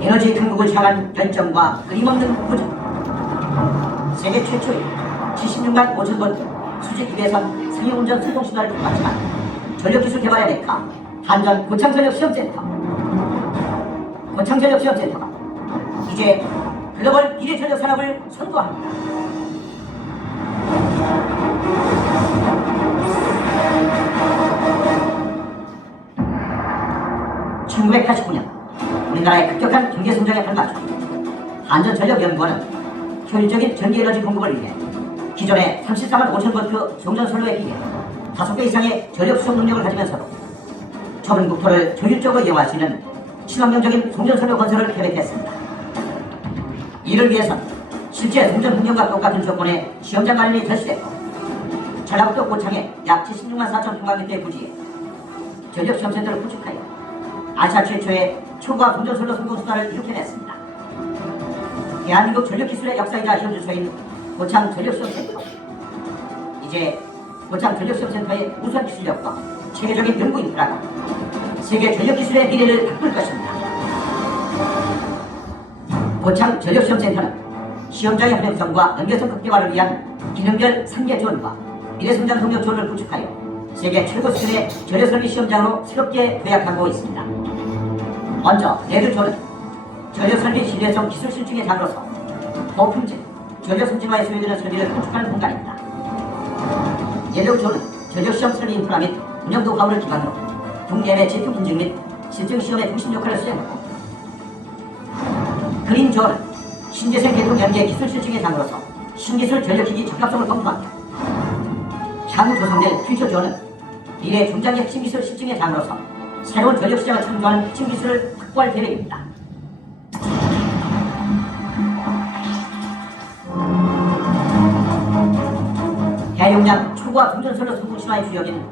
에너지 강국을 향한 열정과 끊임없는 도전. 세계 최초의 76만 5천 볼트 수직 위배선 상용운전 수동수단을 통과지만 전력기술 개발의 메카 한전 고창전력시험센터가 이제 글로벌 미래전력 산업을 선도합니다. 1989년 우리나라의 급격한 경제성장에 발맞춰 한전전력연구원은 효율적인 전기에너지 공급을 위해 기존의 34만 5천 볼트 송전선로에 비해 5배 이상의 전력 수송 능력을 가지면서도 좁은 국토를 효율적으로 이용할 수 있는 친환경적인 송전선로 건설을 계획했습니다. 이를 위해선 실제 송전 환경과 똑같은 조건의 시험장 마련이 결시됐고 전라북도 고창에 약 76만 4천 평방미터의 부지에 전력시험센터를 구축하여 아시아 최초의 초고압 송전선로 성공수단을 이룩해냈습니다. 대한민국 전력기술의 역사이자 현주소인 고창 전력시험센터, 이제 고창 전력시험센터의 우수한 기술력과 체계적인 연구 인프라가 세계 전력기술의 미래를 바꿀 것입니다. 고창 전력시험센터는 시험장의 활용성과 연계성 극대화를 위한 기능별 3개 존과 미래성장 동력 존을 구축하여 세계 최고 수준의 전력설비 시험장으로 새롭게 도약하고 있습니다. 먼저 레드존은 전력설비 신뢰성 기술 실증의 장으로서 고품질 전력 선진화에 소요되는 설비를 구축하는 공간입니다. 옐로우존은 전력시험 설비 인프라 및 운영 노하우를 기반으로 국내외 제품 인증 및 실증 시험의 중심 역할을 수행하고, 그린존은 신재생 계통 연계 기술 실증의 장으로서 신기술 전력기기 적합성을 검토하며, 향후 조성될 퓨처존은 미래 중장기 핵심 기술 실증의 장으로서 새로운 전력 시장을 창조하는 핵심 기술을 확보할 계획입니다. 대용량 초고압 송전선로 성공신화의 주역인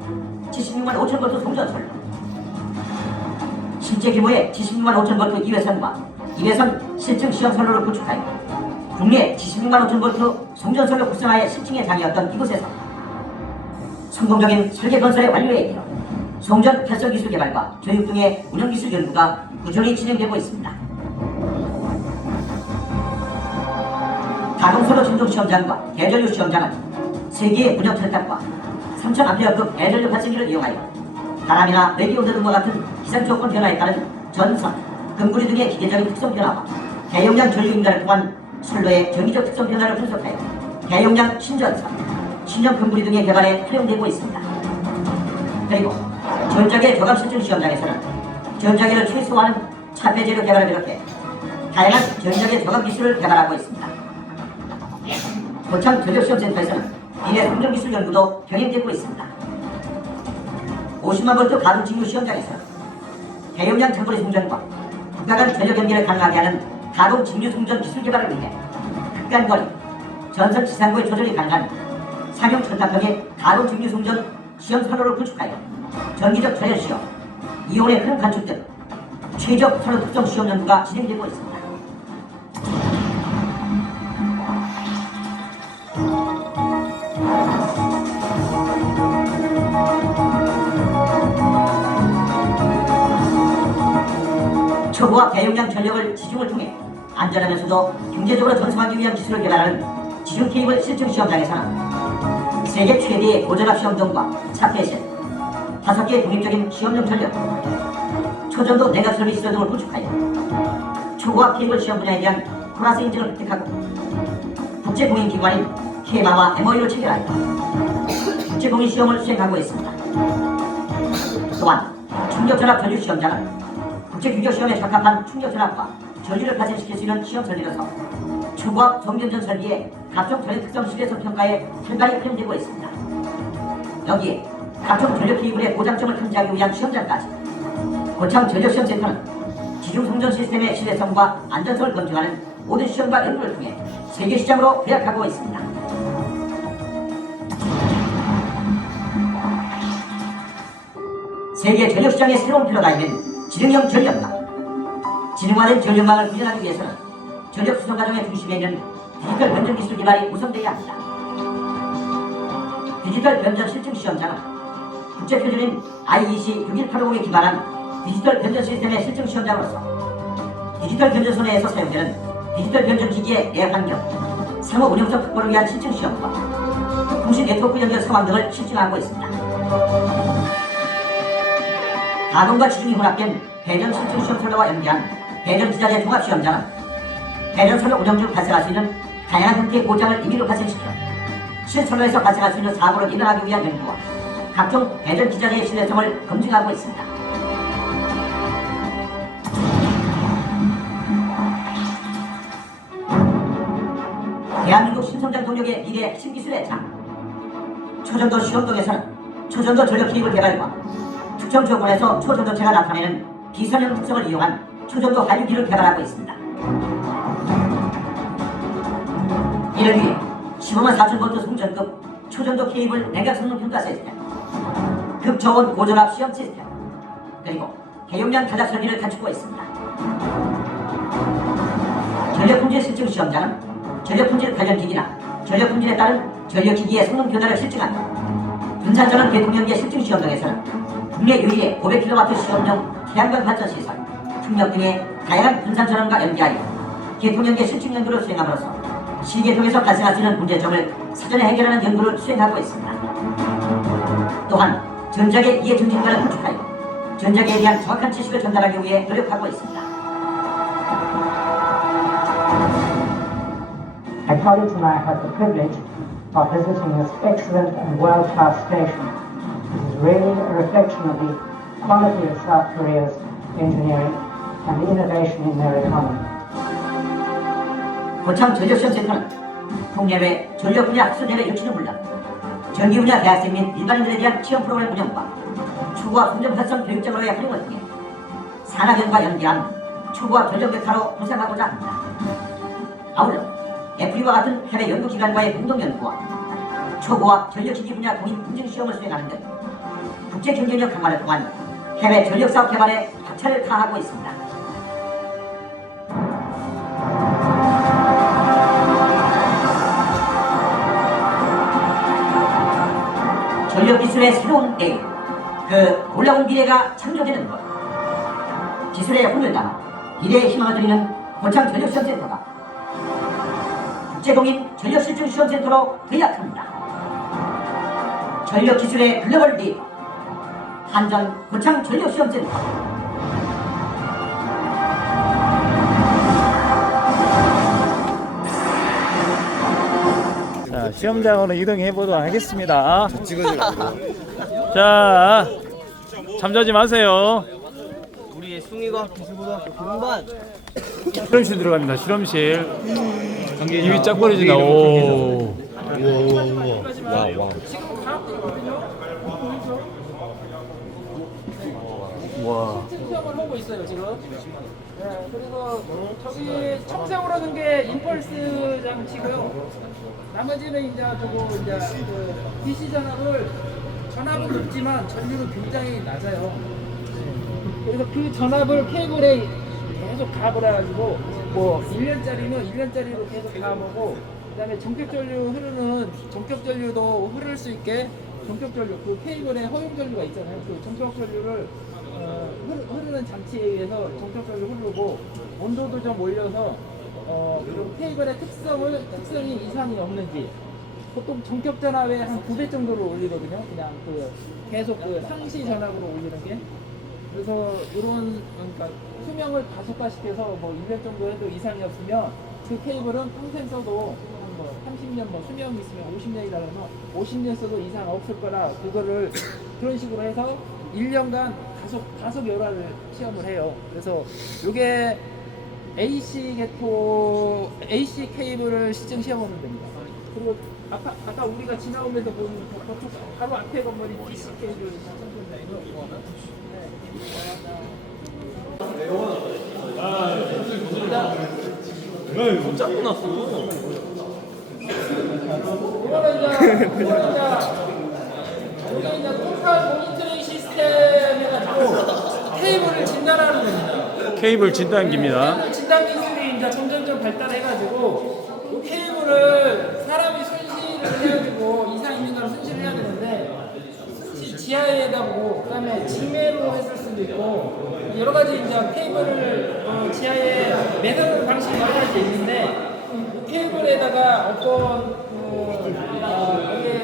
76만 5천 볼트 송전선로, 실제 규모의 76만 5천 볼트 2회선과 2회선 실증 시험선로를 구축하여 국내 76만 5천 볼트 송전선로 국산화의 실증의 장이었던 이곳에서 성공적인 설계 건설의 완료에 이르러 송전 활성 기술 개발과 교육 등의 운영 기술 연구가 꾸준히 진행되고 있습니다. 가동선로 전동 시험장과 대전류 시험장은 3개의 운영 철탑과 3000A급 대전류 발생기를 이용하여 바람이나 외기온도 등과 같은 기상 조건 변화에 따른 전선, 금구리 등의 기계적인 특성 변화와 대용량 전류 인가를 통한 선로의 정기적 특성 변화를 분석하여 대용량 신전선, 신형 금구리 등의 개발에 활용되고 있습니다. 그리고 전자계 저감 실증 시험장에서는 전자계를 최소화하는 차폐 재료 개발을 비롯해 다양한 전자계 저감 기술을 개발하고 있습니다. 고창 전력시험센터에서는 미래 성전기술 연구도 병행되고 있습니다. 50만 볼트 가동 직류 시험장에서는 대용량 장거리 송전과 국가 간 전력 연계를 가능하게 하는 가동 직류 송전 기술 개발을 위해 극간거리, 전선 지상구의 조절이 가능한 상용 천탑형의 가동 직류 송전 시험 선로를 구축하여 전기적 전열 시험, 이온의 흐름 간축 등 최적 선로 특성 시험 연구가 진행되고 있습니다. 초고압 대용량 전력을 지중을 통해 안전하면서도 경제적으로 전송하기 위한 기술을 개발하는 지중 케이블 실증 시험장에서는 세계 최대의 고전압 시험동과 차폐실, 5개의 독립적인 시험용 전력, 초전도 냉각 설비 시설 등을 구축하여 초고압 케이블 시험 분야에 대한 코라스 인증을 획득하고 국제공인기관인 케마와 MOU를 체결하여 국제공인 시험을 수행하고 있습니다. 또한 충격전압 전류 시험장은 국제규격시험에 적합한 충격전압과 전류를 발생시킬 수 있는 시험 설비로서 초고압 정전전 설비의 각종 전력 특성 실외성 평가에 활발히 활용되고 있습니다. 여기에 각종 전력 케이블의 고장점을 탐지하기 위한 시험장까지 고창 전력시험센터는 지중 송전 시스템의 신뢰성과 안전성을 검증하는 모든 시험과 연구를 통해 세계 시장으로 도약하고 있습니다. 세계 전력시장의 새로운 필요가 있는 지능형 전력망. 지능화된 전력망을 구현하기 위해서는 전력 수송 과정의 중심에 있는 디지털 변전 기술 개발이 우선되어야 합니다. 디지털 변전 실증 시험장은 국제 표준인 IEC 61850에 기반한 디지털 변전 시스템의 실증 시험장으로서 디지털 변전소 내에서 사용되는 디지털 변전기기의 내환경, 상호 운영성 확보를 위한 실증 시험과 통신 네트워크 연결 상황 등을 실증하고 있습니다. 가동과 지중이 혼합된 배전 실증 시험 선로와 연계한 배전 기자재 종합 시험자는 배전 선로 운영 중 발생할 수 있는 다양한 형태의 고장을 임의로 발생시켜 실선로에서 발생할 수 있는 사고를 예방하기 위한 연구와 각종 배전 기자재의 신뢰성을 검증하고 있습니다. 대한민국 신성장 동력의 미래 신기술의 장, 초전도 시험동에서는 초전도 전력 기입을 개발과 특정 조건에서 초전도체가 나타내는 비선형 특성을 이용한 초전도 한유기를 개발하고 있습니다. 이를 위해 15만 4,000V 송전급 초전도 케이블 냉각 성능 평가 시스템, 극저온 고전압 시험 시스템, 그리고 대용량 타작 설비를 갖추고 있습니다. 전력품질 실증 시험자는 전력품질 관련 기기나 전력품질에 따른 전력기기의 성능 변화를 실증한 분산전원 대통령계 실증 시험 등에서는 국내 유일의 500kW 시험용 태양광 발전 시설, 풍력 등의 다양한 분산전원과 연계하여 대통령계 실증 연구를 수행함으로써 시계통에서 발생할 수 있는 문제점을 사전에 해결하는 연구를 수행하고 있습니다. 또한 전자계 이해 증진과를 구축하여 전자계에 대한 정확한 지식을 전달하기 위해 노력하고 있습니다. My colleagues and I have the privilege of visiting this excellent and world-class station. It is really a reflection of the quality of South Korea's engineering and the innovation in their economy. 고창 전력시험센터는 국내외 전력 분야 학술연의 유치는 물론 전기 분야 대학생 및 일반인들에 대한 시험 프로그램 운영과 초고압 성전 활성 교육장으로의 활용을 통해 산학연과 연계한 초고압 전력 벡터로 구상하고자 합니다. 아울러 FE와 같은 해외 연구기관과의 공동연구와 초고압 전력기기 분야 공인 인증시험을 수행하는 등 국제 경쟁력 강화를 통한 해외 전력사업 개발에 박차를 가하고 있습니다. 전력기술의 새로운 내일, 그 놀라운 미래가 창조되는 것, 기술의 혼을 담아 미래의 희망을 드리는 고창 전력시험센터가 국제공인 전력실증시험센터로 도약합니다. 전력기술의 글로벌 리더, 한전 고창 전력시험센터. 자, 시험장으로 이동해 보도록 하겠습니다. 자, 잠자지 마세요. 우리의 숭이과학 기술고등학교 공반 실험실 들어갑니다. 실험실. 입이 쫙 벌어진다. 오. 와. 시험을 하고 있어요 지금. 네, 그리고 저기 청색으로 하는 게 임펄스 장치고요. 나머지는 이제 이제 그 DC 전압은 높지만 전류는 굉장히 낮아요. 그래서 그 전압을 케이블에 계속 가압을 해가지고 뭐 1년짜리는 1년짜리로 계속 가보고, 그다음에 전격 전류도 흐를 수 있게 전격 전류, 그 케이블에 허용 전류가 있잖아요. 그 전격 전류를 흐르는 장치에 의해서 전격 전류 흐르고, 온도도 좀 올려서 그리고 케이블의 특성이 이상이 없는지, 보통 전격 전압의 한 9배 정도로 올리거든요. 그냥 계속 상시 전압으로 올리는 게. 그래서 이런, 그러니까 수명을 가속화시켜서 뭐 1년 정도 해도 이상이 없으면 그 케이블은 평생 써도 뭐 30년, 뭐 수명이 있으면 50년이라 그러면 50년 써도 이상 없을 거라, 그거를 그런 식으로 해서 1년간 가속 열화를 시험을 해요. 그래서 이게 AC 케이블을 시증 시험하면 됩니다. 그리고 아까 우리가 지나오면서 보는 저쪽 바로 앞에 건물이 DC 케이블 시험장이고. 왜 자꾸 났어? 이거는 이제 토탈 모니터링 시스템 해가지고 케이블을 진단하는 겁니다. 케이블 진단기입니다. 진단 기술이 이제 점점점 발달해가지고 이 케이블을 사람이 손실을 해가지고 이상 있는가를 손실을 해야 되는데, 지하에다 보고, 그다음에 직매로 했을 수도 있고, 여러 가지 이제 케이블을 지하에 매듭 방식이 여러 가지 있는데 케이블에다가 어떤 여기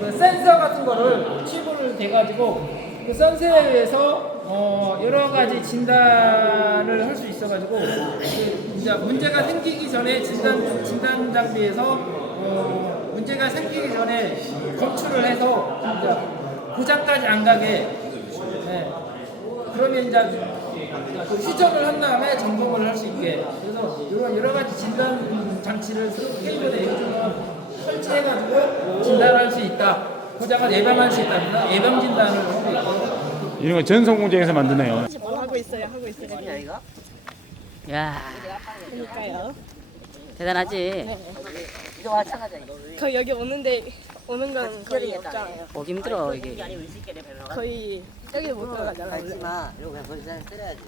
그 센서 같은 거를 칩을 대가지고 그 센서에 의해서 여러 가지 진단을 할 수 있어가지고 그 이제 문제가 생기기 전에 진단 장비에서 문제가 생기기 전에 검출을 해서 이제 고장까지 안 가게. 네. 그러면 이제 그 휴전을 한 다음에 점검을 할 수 있게. 그래서 이런 여러 가지 진단 장치를 케이블에 요즘은 설치해가지고 진단할 수 있다. 고장을 예방할 수 있다. 예방 진단을 하고 있고. 이런 거 전송 공장에서 만드네요. 하고 있어요. 야, 그러니까요. 대단하지. 이거 마찬가지야. 거의 여기 오는 건 거의 없잖아요. 보기 힘들어 이게. 거의 여기 못 들어가잖아. 원래. 마. 이거 그냥 벌써 때려야지.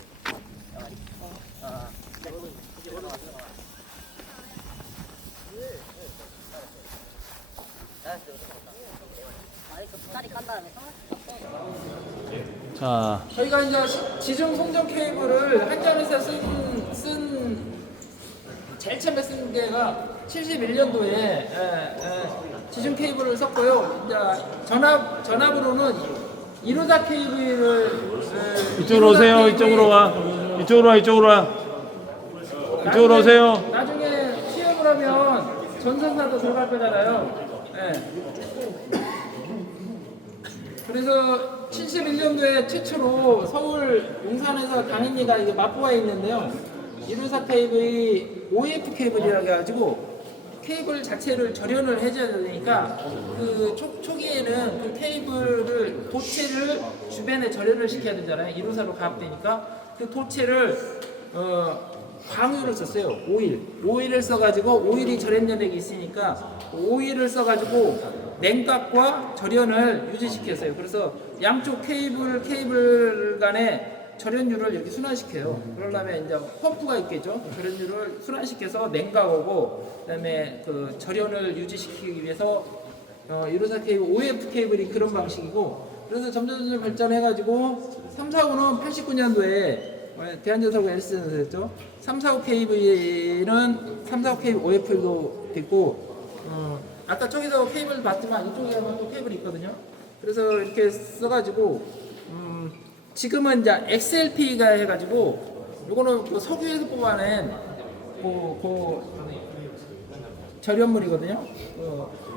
자, 저희가 이제 지중 송전 케이블을 한전에서 쓴 제일 처음에 쓴 게가 71년도에 지중 케이블을 썼고요. 이제 전압으로는 1호사 케이블을 이쪽으로 오세요. 이쪽으로 와. 이쪽으로 와. 이쪽으로 오세요. 나중에 취업을 하면 전선사도 들어갈 거잖아요. 예. 그래서 71년도에 최초로 서울 용산에서 강인리가 이게 마포에 있는데요. 1호사 케이블이 OF 케이블이라고 해가지고 케이블 자체를 절연을 해줘야 되니까 그 초기에는 그 케이블을 도체를 주변에 절연을 시켜야 되잖아요. 1호사로 가압되니까 그 도체를 광유를 썼어요. 오일을 써가지고 오일이 절연력이 있으니까 오일을 써가지고 냉각과 절연을 유지시켰어요. 그래서 양쪽 케이블 간에 절연율을 이렇게 순환시켜요. 그러려면 이제 펌프가 있겠죠. 절연율을 순환시켜서 냉각하고 그다음에 그 절연을 유지시키기 위해서 1호사 케이블, OF 케이블이 그런 방식이고 그래서 점점 발전해가지고 3, 4호는 89년도에 대한전선과 LC전에서 했죠. 3, 4호 케이블은 3, 4호 케이블 OF도 있고 아까 저기서 케이블 봤지만 이쪽에는 또 케이블이 있거든요. 그래서 이렇게 써가지고 지금은 이제 XLP가 해가지고 요거는 그 석유에서 뽑아낸 그 절연물이거든요.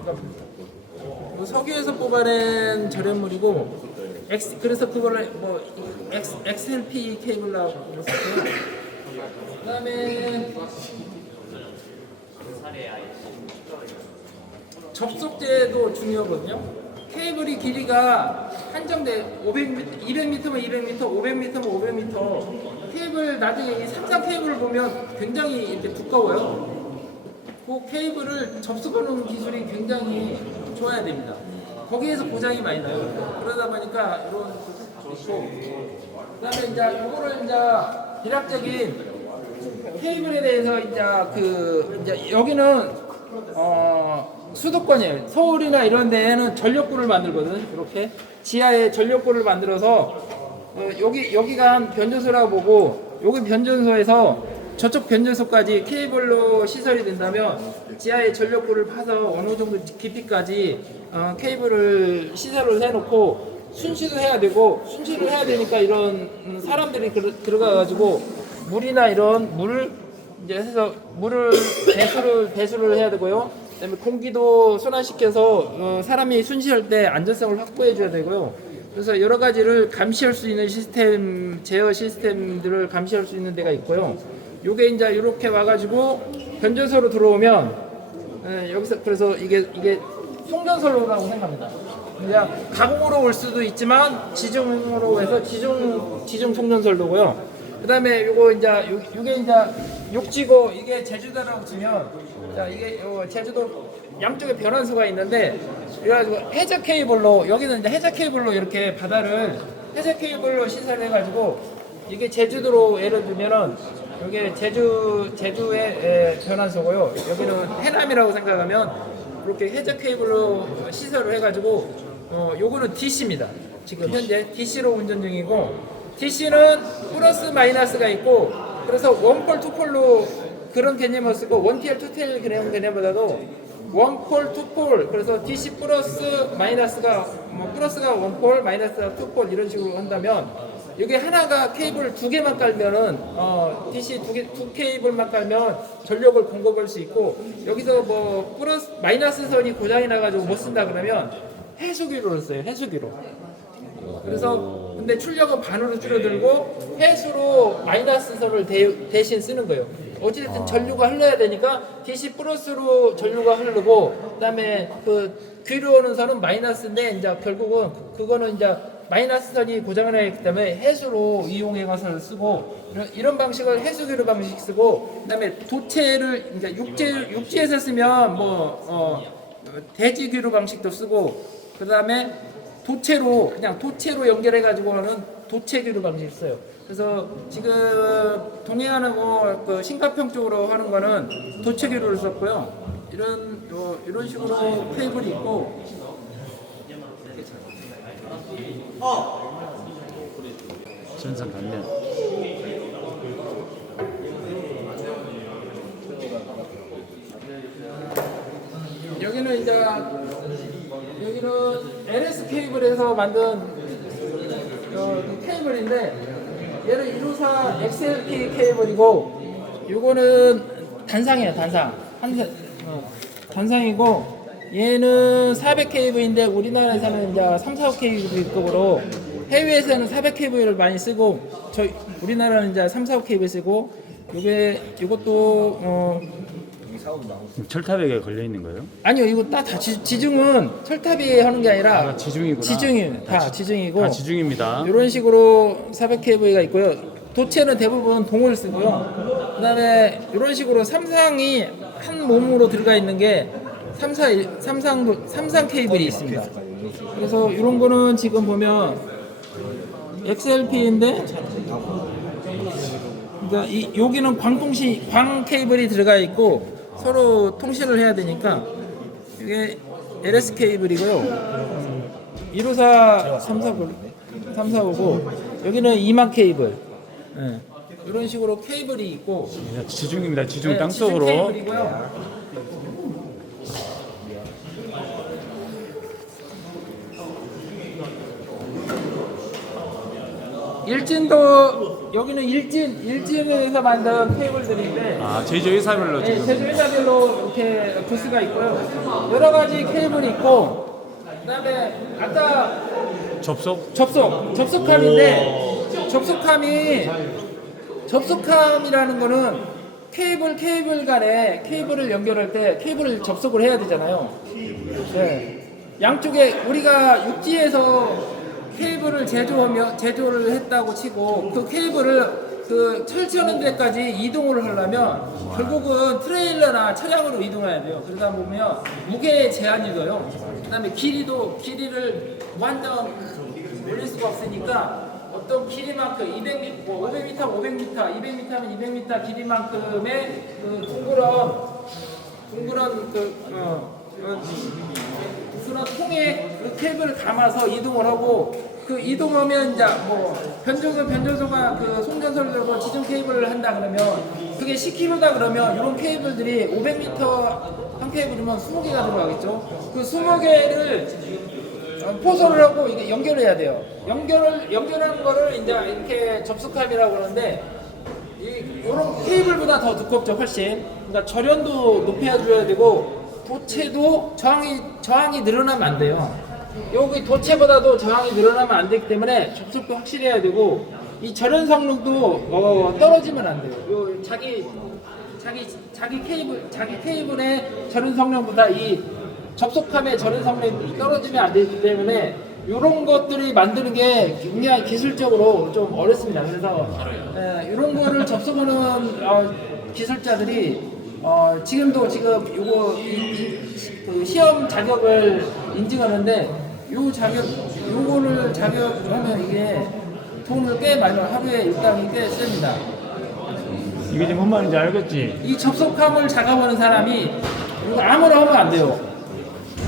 그러니까 석유에서 뽑아낸 절연물이고 그래서 그거를 뭐 XLP 케이블라고 썼고요. 그다음에 접속제도 중요하거든요. 케이블이 길이가 한정돼 200m, 200m면 200m, 500m면 500m. 케이블 나중에 이 삼성 케이블을 보면 굉장히 이렇게 두꺼워요. 그 케이블을 접속하는 기술이 굉장히 좋아야 됩니다. 거기에서 고장이 많이 나요. 그러다 보니까 이런 것도 있고, 그다음에 이제 요거를 이제 대략적인 케이블에 대해서 이제 여기는 수도권이에요. 서울이나 이런 데에는 전력구를 만들거든요. 이렇게 지하에 전력구를 만들어서 여기가 한 변전소라고 보고 여기 변전소에서 저쪽 변전소까지 케이블로 시설이 된다면 지하에 전력구를 파서 어느 정도 깊이까지 케이블을 시설을 해놓고 순시도 해야 되고 순시를 해야 되니까 이런 사람들이 들어가가지고 물이나 이런 물을 이제 해서 물을 배수를 해야 되고요. 그다음에 공기도 순환시켜서 사람이 순시할 때 안전성을 확보해 줘야 되고요. 그래서 여러 가지를 감시할 수 있는 시스템, 제어 시스템들을 감시할 수 있는 데가 있고요. 요게 이제 이렇게 와가지고 변전소로 들어오면 여기서 그래서 이게 송전선로라고 생각합니다. 그냥 가공으로 올 수도 있지만 지중으로 해서 지중 송전선로고요. 그다음에 요거 요게 이제 욕지고 이게 제주도라고 치면 자 이게 제주도 양쪽에 변환소가 있는데 그래가지고 해저 케이블로 여기는 이제 해저 케이블로 이렇게 바다를 해저 케이블로 시설해가지고 이게 제주도로 예를 들면은 여기 제주의 변환소고요. 여기는 해남이라고 생각하면 이렇게 해저 케이블로 시설을 해가지고 요거는 DC입니다. 지금 현재 DC로 운전 중이고 DC는 플러스 마이너스가 있고 그래서 원폴 투폴로 그런 개념을 쓰고 원TL 투TL 개념보다도 원폴 투폴 그래서 DC 플러스 마이너스가 뭐 플러스가 원폴 마이너스가 투폴 이런 식으로 한다면 여기 하나가 케이블 두 개만 깔면은 DC 두 케이블만 깔면 전력을 공급할 수 있고 여기서 뭐 플러스 마이너스 선이 고장이 나가지고 못 쓴다 그러면 해수기로를 써요. 해수기로. 그래서 근데 출력은 반으로 줄어들고 해수로 마이너스 선을 대신 쓰는 거예요. 어찌됐든 전류가 흘러야 되니까 DC 플러스로 전류가 흐르고 그다음에 그 귀로 오는 선은 마이너스인데 이제 결국은 그거는 이제 마이너스 선이 고장을 나기 때문에 해수로 이용해 가서 쓰고 이런 방식을 해수기로 방식 쓰고 그다음에 도체를 그러니까 육지에서 쓰면 대지기로 방식도 쓰고 그다음에 도체로 그냥 도체로 연결해 가지고 하는 도체기로 방식 써요. 그래서 지금 동해안하고 그 신가평 쪽으로 하는 거는 도체기로를 썼고요. 이런 식으로 케이블이 있고 전선 단면. 여기는 이제 여기는 LS 케이블에서 만든 케이블인데 얘는 154 XLP 케이블이고 요거는 단상이에요. 단상이고 얘는 400kV인데 우리나라에서는 이제 345kV급으로 해외에서는 400kV를 많이 쓰고 우리나라는 이제 345kV 쓰고 이것도 철탑에 걸려 있는 거예요? 아니요 이거 다 지중은 철탑이 하는 게 아니라 지중이구나. 다 지중이고 다 지중입니다. 이런 식으로 400kV가 있고요. 도체는 대부분 동을 쓰고요. 그다음에 이런 식으로 삼상이 한 몸으로 들어가 있는 게 삼상 케이블이 있습니다. 그래서 이런 거는 지금 보면 XLP인데 그러니까 여기는 광 케이블이 들어가 있고 서로 통신을 해야 되니까 이게 LS 케이블이고요. 154 345고 여기는 2만 케이블. 네. 이런 식으로 케이블이 있고 지중입니다. 지중 네, 땅속으로. 지중 케이블이고요. 일진도 여기는 일진에서 만든 케이블들인데 제조 회사별로 네, 지금. 제조회사별로 이렇게 부스가 있고요. 여러 가지 케이블이 있고 그다음에 아까 접속함인데 접속함이라는 거는 케이블 간에 케이블을 연결할 때 케이블을 접속을 해야 되잖아요. 네. 양쪽에 우리가 육지에서 케이블을 제조를 했다고 치고 그 케이블을 그 설치하는 데까지 이동을 하려면 결국은 트레일러나 차량으로 이동해야 돼요. 그러다 보면 무게에 제한이 있어요. 그다음에 길이를 완전 올릴 수가 없으니까 어떤 길이만큼 200m, 500m, 500m, 200m면 200m 길이만큼의 그 둥그런 통에 그 케이블을 감아서 이동을 하고 그 이동하면 이제 뭐 변조소가 그 송전소를 들고 지중 케이블을 한다 그러면 그게 10km다 그러면 이런 케이블들이 500m 한 케이블이면 20개가 들어가겠죠. 그 20개를 포소를 하고 이게 연결해야 돼요. 연결하는 거를 이제 이렇게 접속함이라고 그러는데 이런 케이블보다 더 두껍죠, 훨씬. 그러니까 절연도 높여줘야 되고 도체도 저항이 늘어나면 안 돼요. 여기 도체보다도 저항이 늘어나면 안 되기 때문에 접속도 확실히 해야 되고 이 절연 성능도 떨어지면 안 돼요. 요 자기 케이블의 절연 성능보다 이 접속함의 절연 성능이 떨어지면 안 되기 때문에 이런 것들이 만드는 게 굉장히 기술적으로 좀 어렵습니다. 그래서 이런 거를 접속하는 기술자들이 지금 요거 그 시험 자격을 인증하는데 요거를 자격하면 이게 돈을 꽤 많이 하루에 일당이 꽤 셉니다. 이게 지금 뭔 말인지 알겠지? 이 접속함을 작업하는 사람이 이거 아무나 하면 안 돼요.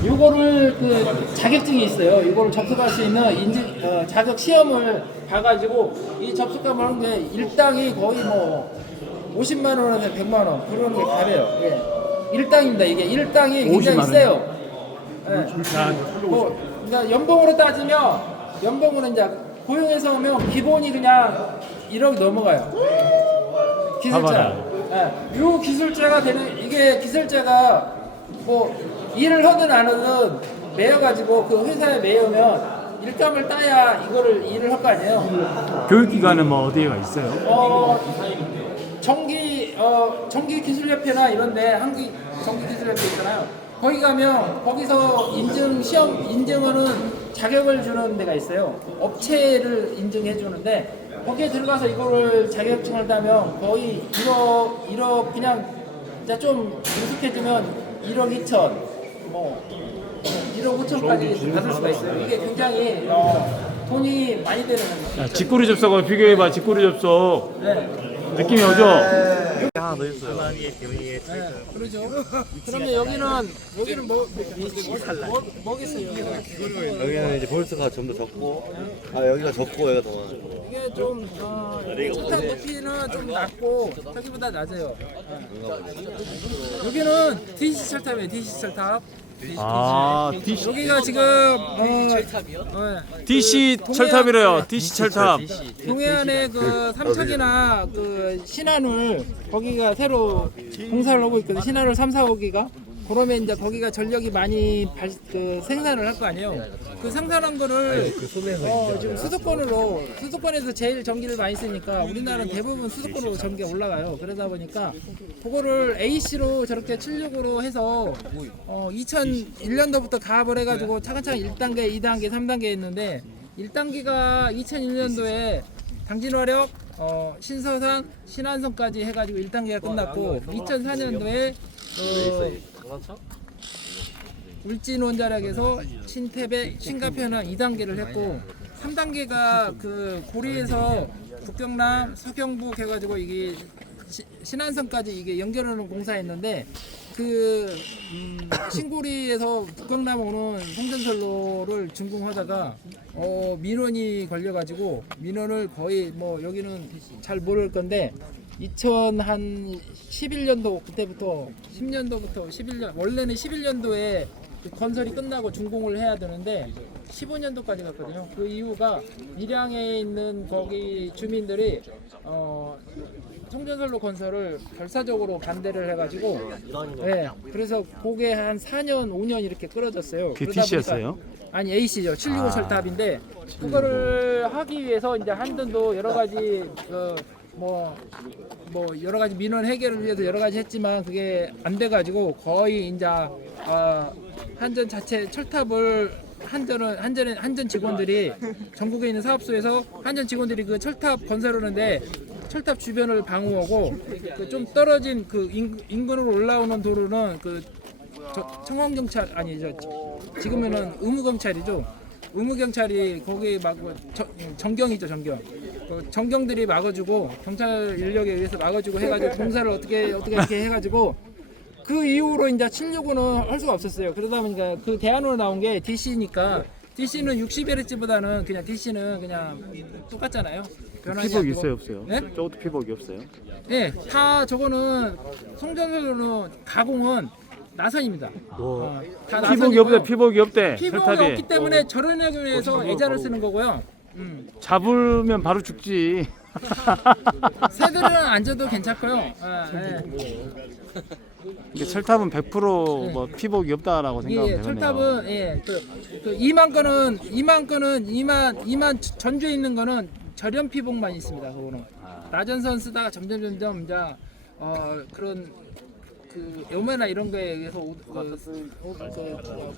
요거를 그 자격증이 있어요. 이거를 접속할 수 있는 자격 시험을 봐가지고 이 접속감을 하는 게 일당이 거의 뭐 50만 원에서 100만 원 그런 게 가려요. 예. 일당입니다. 이게 일당이 굉장히 50만 세요. 예. 자, 그러니까 연봉으로 따지면 연봉으로 이제 고용해서 오면 기본이 그냥 1억 넘어가요. 기술자. 예. 요 기술자가 되는 이게 기술자가 뭐 일을 하든 안 하든 매여가지고 그 회사에 매여면 일감을 따야 이거를 일을 할 거 아니에요. 교육기관은 뭐 어디가 있어요? 전기기술협회나 이런데 한국 전기기술협회 있잖아요. 거기 가면 거기서 시험 인증하는 자격을 주는 데가 있어요. 업체를 인증해 주는데 거기에 들어가서 이거를 자격증을 따면 거의 1억 그냥 진짜 좀 익숙해지면 1억 2천 뭐 1억 5천까지 받을 수가 있어요. 이게 굉장히 돈이 많이 되는 야, 직구리 접속하고 비교해봐. 직구리 접속 네. 느낌이 오죠? 하나 더 있어요. 네, 그러죠. 그러면 여기는 뭐겠어요? 여기는 이제 볼트가 좀 더 적고, 여기가 적고 여기가 더 많아요. 이게 좀 철탑 높이는 좀 낮고 저기보다 낮아요. 여기는 DC 철탑이에요. DC 철탑. 아, DC, 여기가 지금 DC 철탑이래요. DC 철탑. 동해안에 그 삼척이나 그 신안을 거기가 새로 공사를 하고 있거든요. 신안을 3, 4호기가. 그러면 이제 거기가 전력이 많이 생산을 할 거 아니에요. 그 생산한 거를 지금 수도권에서 제일 전기를 많이 쓰니까 우리나라는 대부분 수도권으로 전기가 올라가요. 그러다 보니까 그거를 AC로 저렇게 76으로 해서 2001년도부터 가압을 해가지고 차근차근 1단계, 2단계, 3단계 했는데 1단계가 2001년도에 당진화력, 신서산, 신안성까지 해가지고 1단계가 끝났고 2004년도에 울진원자력에서 신태배, 신가편을 2단계를 했고 3단계가 그 고리에서 북경남, 서경북 해가지고 이게 신안성까지 이게 연결하는 공사했는데 그 신고리에서 북경남 오는 송전선로를 준공하다가 민원이 걸려가지고 민원을 거의 뭐 여기는 잘 모를 건데 2011년도 그때부터 10년도부터 11년 원래는 11년도에 그 건설이 끝나고 준공을 해야 되는데 15년도까지 갔거든요. 그 이유가 밀양에 있는 거기 주민들이 송전선로 건설을 결사적으로 반대를 해가지고 네, 그래서 그게 한 4년 5년 이렇게 끌어졌어요. BTC였어요? 아니 AC죠. 765 철탑인데 그거를 하기 위해서 이제 한전도 여러 가지 뭐 여러 가지 민원 해결을 위해서 여러 가지 했지만 그게 안 돼가지고 거의 이제 한전 자체 철탑을 한전 직원들이 전국에 있는 사업소에서 한전 직원들이 그 철탑 건설하는데 철탑 주변을 방어하고 그 좀 떨어진 그 인근으로 올라오는 도로는 그 청원경찰 아니죠. 지금은 의무경찰이죠. 의무경찰이 거기 막 정경이죠. 정경들이 막아주고 경찰 인력에 의해서 막아주고 해가지고 공사를 어떻게 이렇게 해가지고 그 이후로 이제 765는 할 수가 없었어요. 그러다 보니까 그 대안으로 나온 게 DC니까 DC는 60Hz보다는 그냥 DC는 그냥 똑같잖아요. 피복이 있어요, 없어요? 네? 저것도 피복이 없어요? 네, 다 저거는 송전선로는 가공은 나선입니다. 다 피복이 없대, 피복이 없대. 피복이 철탑이. 없기 때문에 저런하기 위해서 애자를 쓰는 거고요. 잡으면 바로 죽지. 새들은 앉아도 괜찮고요. 이게 철탑은 100% 뭐 피복이 없다라고 생각하면 되겠네요. 철탑은 그 2만 건은 2만 전주에 있는 거는 절연 피복만 있습니다. 그거는 나전선 쓰다가 점점 이제 그런 그 요매나 이런 거에 의해서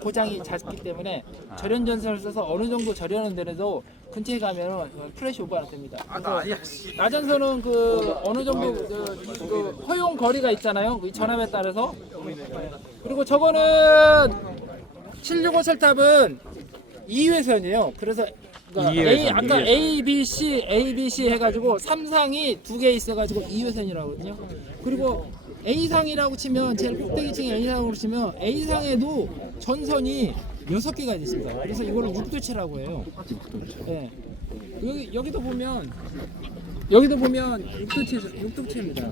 고장이 잦기 때문에 절연 전선을 써서 어느 정도 절연은 되는데도 근처에 가면 플래시 오버가 됩니다. 나전선은 그 어느 정도 그 허용 거리가 있잖아요. 그 전압에 따라서. 그리고 저거는 765 철탑은 2회선이에요. 그래서 그러니까 아까 A, B, C 해가지고 3상이 2개 있어가지고 2회선이라고 하거든요. 그리고 A상이라고 치면 제일 꼭대기층에 A상으로 치면 A상에도 전선이 6개가 있습니다. 그래서 이거를 6도체라고 해요. 네. 여기도 보면 육도체입니다.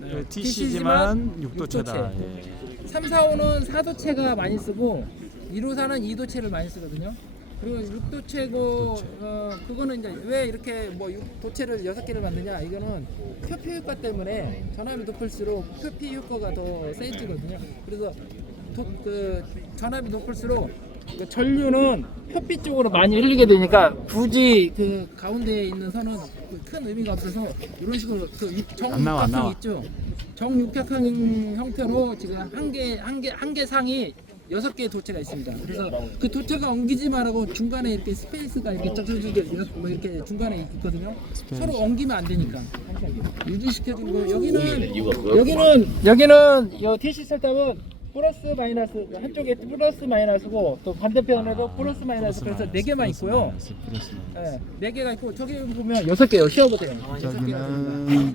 네, TC지만 6도체다. 예. 3, 4, 5는 4도체가 많이 쓰고 1호사는 2도체를 많이 쓰거든요. 그리고 6도체고 그거는 이제 왜 이렇게 뭐 6도체를 6개를 만드냐? 이거는 표피 효과 때문에 전압이 높을수록 표피 효과가 더 세지거든요. 그래서 전압이 높을수록 그 전류는 표피 쪽으로 많이 흘리게 되니까 굳이 그 가운데에 있는 선은 큰 의미가 없어서 이런 식으로 그 안 나와. 정육각형 있죠. 정육각형 형태로 지금 한 개 상이 6개의 도체가 있습니다. 그래서 그 도체가 엉키지 말라고 중간에 이렇게 스페이스가 이렇게 쩍쩍쩍 뭐 이렇게 중간에 있거든요. 서로 엉키면 안 되니까 유지시켜주고 여기는 TC 설탑은 플러스 마이너스 한쪽에 플러스 마이너스고 또 반대편에도 플러스 마이너스 그래서 4개만 있고요. 네, 4개가 있고 저기 보면 6개요. 씌워보세요. 저기는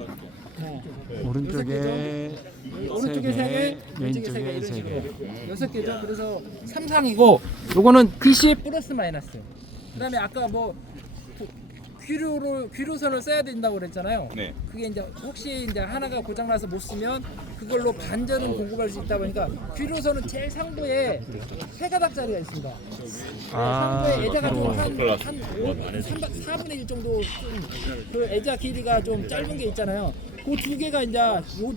오른쪽에 오른쪽에 3개, 왼쪽에 3개 왼쪽에 이런 3개. 식으로 6개죠. 그래서 3상이고 요거는 DC 플러스 마이너스. 그다음에 아까 뭐 귀로선을 써야 된다고 그랬잖아요. 네. 그게 이제 혹시 이제 하나가 고장 나서 못 쓰면 그걸로 반전은 공급할 수 있다 보니까 귀로선은 제일 상부에 3가닥짜리가 있습니다. 상부에 애자가 좀한 4분의 1 정도 그 애자 길이가 좀 짧은 게 있잖아요. 그 2개가 이제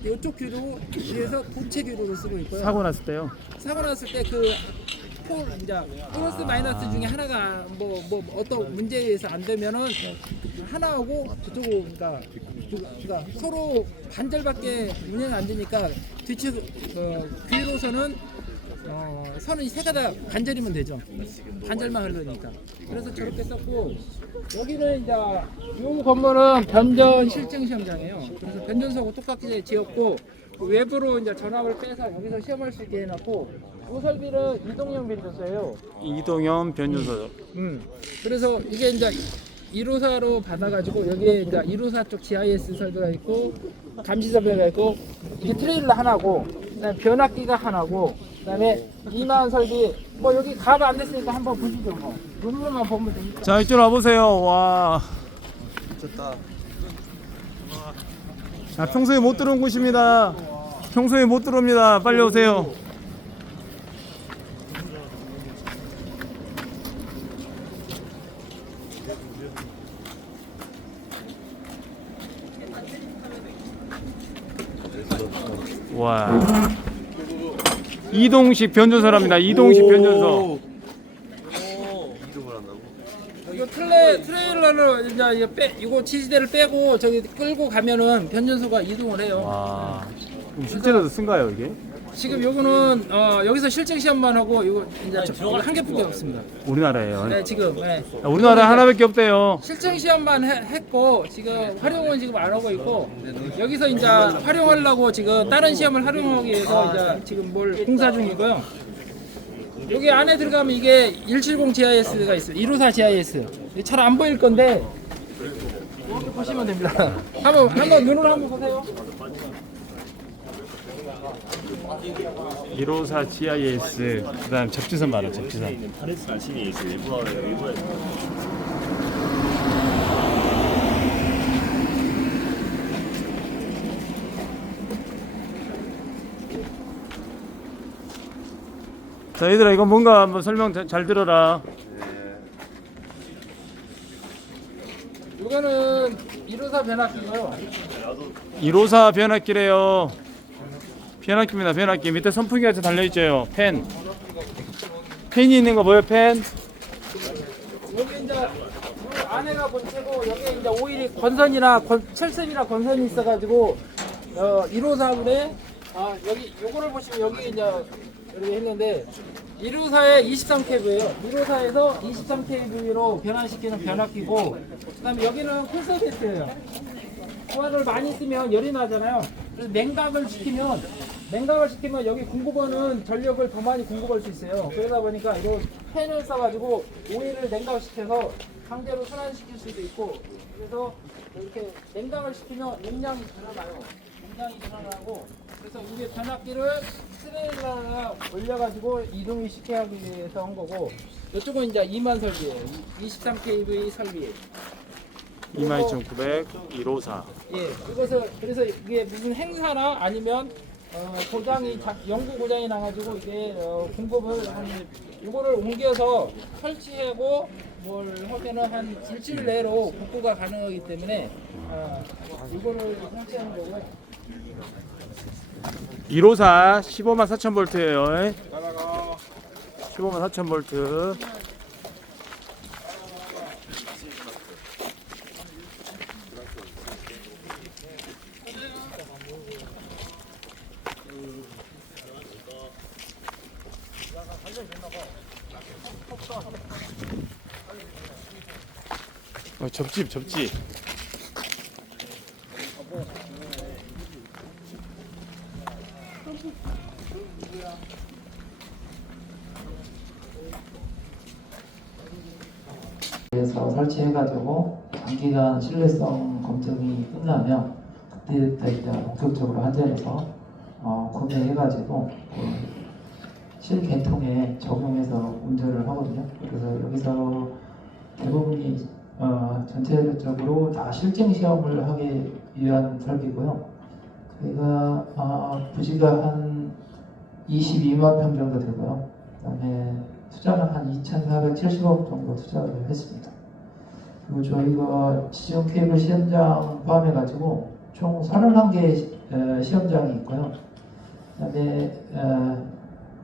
요쪽 귀로 위에서 도체 귀로를 쓰고 있고요. 사고 났을 때요. 사고 났을 때 그 이제 플러스 마이너스 중에 하나가 뭐 어떤 문제에 의해서 안 되면은 하나하고 그쪽으로 그러니까 서로 반절밖에 운영이 안 되니까 뒤측 귀로선은 선은 3가닥 반절이면 되죠. 반절만 흐르니까. 그래서 저렇게 썼고 여기는 이제 이 건물은 변전 실증 시험장이에요. 그래서 변전소하고 똑같이 지었고 외부로 이제 전압을 빼서 여기서 시험할 수 있게 해놨고 이 설비는 이동형 변전소예요. 이동형 변조소. 그래서 이게 이제 1호사로 받아가지고 여기에 이제 1호사 쪽 GIS 설비가 있고 감시 설비가 있고 이게 트레일러 하나고 그다음에 변압기가 하나고 그다음에 이만 설비 뭐 여기 가가 안 됐으니까 한번 보시죠. 뭐 눈으로만 보면 되니까. 자, 이쪽으로 와보세요. 와. 좋다. 아, 평소에 못 들어온 곳입니다. 평소에 못 들어옵니다. 빨리 오세요. 와. 이동식 변조소랍니다. 이동식 변조소. 이동을 한다고? 이거 트레일러를 이제 이거 지지대를 빼고 저기 끌고 가면은 변전소가 이동을 해요. 와. 실제로도 쓴가요, 이게? 지금 요거는 여기서 실증 시험만 하고 이거 이제 한 개뿐이 없습니다. 우리나라에요. 네, 지금 네. 우리나라에 하나밖에 없대요. 실증 시험만 했고 지금 활용은 지금 안 하고 있고 여기서 이제 활용하려고 지금 다른 시험을 활용하기 위해서 이제 지금 뭘 공사 중이고요. 여기 안에 들어가면 이게 170 GIS가 있어요. 154 GIS. 잘 안 보일 건데 이렇게 보시면 됩니다. 한번 눈으로 한번 보세요. 154 GIS. 그다음 접지선 말이야, 접지선. 파레스 자신이 있어 일부러 자, 얘들아, 이거 뭔가 한번 설명 잘 들어라. 이거는 154 변압기고요. 154 변압기래요. 변압기입니다. 변압기. 밑에 선풍기가 달려있죠. 팬이 있는 거 뭐예요? 팬. 여기 이제 물 안에가 본체고 여기에 이제 오일이 건선이나 철선이나 건선이 있어가지고 154분에 여기 요거를 보시면 여기 이제 이렇게 했는데 154에 23kV예요. 154에서 23kV로 변환시키는 변압기고 그다음에 여기는 쿨서 세트예요. 소화를 많이 쓰면 열이 나잖아요. 그래서 냉각을 시키면 여기 공급원은 전력을 더 많이 공급할 수 있어요. 그러다 보니까 이거 팬을 써가지고 오일을 냉각시켜서 강제로 순환시킬 수도 있고 그래서 이렇게 냉각을 시키면 용량이 늘어나요. 이상이 일어나고, 그래서 이게 변압기를 트레일러에 올려가지고 이동을 쉽게 하기 위해서 한 거고, 이쪽은 이제 2만 설비예요. 23kV 설비. 22,900 154. 예, 그래서 이게 무슨 행사나 아니면 연구 고장이 나가지고 이게 공급을 이거를 옮겨서 설치하고 뭘 하면은 한 일주일 내로 복구가 가능하기 때문에 이거를 설치하는 거고. 154 15만 4천 볼트예요. 15만 4천 볼트. 접지. 그래서 설치해가지고 장기간 신뢰성 검증이 끝나면 그때부터 이제 본격적으로 한전에서 구매해가지고 실개통에 적용해서 운전을 하거든요. 그래서 여기서 대부분이 전체적으로 다 실증 시험을 하기 위한 설비고요. 저희가 부지가 한 22만 평 정도 되고요. 그다음에 투자는 한 2,470억 정도 투자를 했습니다. 그리고 저희가 지정 케이블 시험장 포함해가지고 총 31개 시험장이 있고요. 그다음에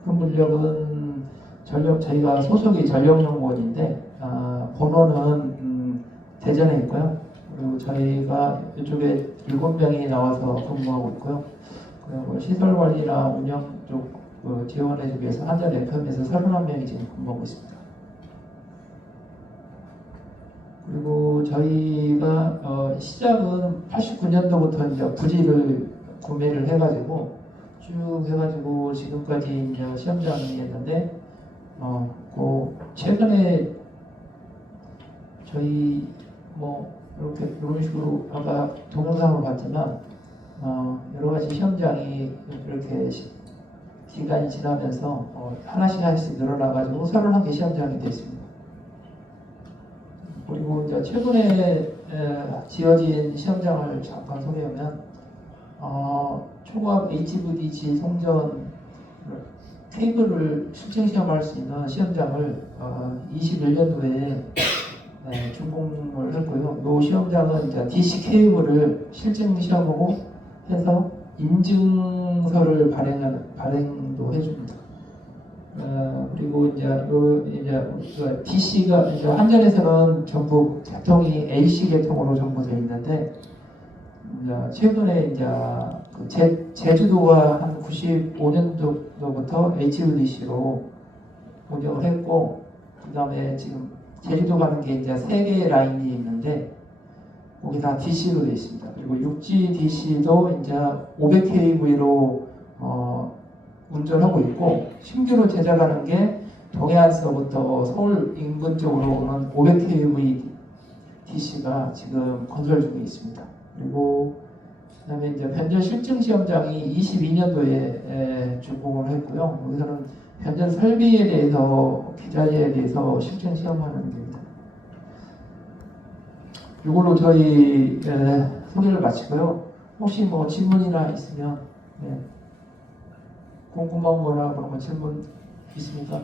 그 물력은 저희가 소속이 전력연구원인데 본원은 대전에 있고요. 그리고 저희가 이쪽에 7명이 나와서 근무하고 있고요. 그리고 시설 관리나 운영 쪽 지원해주기 위해서 한전 FM에서 31명이 지금 근무하고 있습니다. 그리고 저희가 시작은 89년도부터 이제 부지를 구매를 해가지고 쭉 해가지고 지금까지 이제 시험장이 했는데 그 최근에 저희 이렇게 이런 식으로 아까 동영상으로 봤지만 여러 가지 시험장이 이렇게 기간이 지나면서 하나씩 늘어나가지고 31개 시험장이 됐습니다. 그리고 이제 최근에 지어진 시험장을 잠깐 소개하면 초과학 HVDC 송전 케이블을 실증 시험할 수 있는 시험장을 21년도에 준공을 했고요. 이 시험장은 이제 DC 케이블을 실증 시험하고 해서 인증서를 발행도 해줍니다. 그리고 이제 DC가 이제 한전에서는 전부 계통이 AC 계통으로 전부 되어 있는데 이제 최근에 이제 제주도가 한 95년도부터 HVDC로 운영을 했고, 그 다음에 지금 제주도 가는 게 이제 3개의 라인이 있는데 거기 다 DC로 되어 있습니다. 그리고 육지 DC도 이제 500kV로 운전하고 있고, 신규로 제작하는 게 동해안서부터 서울 인근 쪽으로 오는 500kV DC가 지금 건설 중에 있습니다. 그리고 그다음에 이제 변전 실증 시험장이 22년도에 준공을 했고요. 여기서는 변전 설비에 대해서 기자재에 대해서 실증 시험하는 겁니다. 이걸로 저희 소개를 마치고요. 혹시 질문이나 있으면 궁금한 거나 그런 거 질문 있습니까?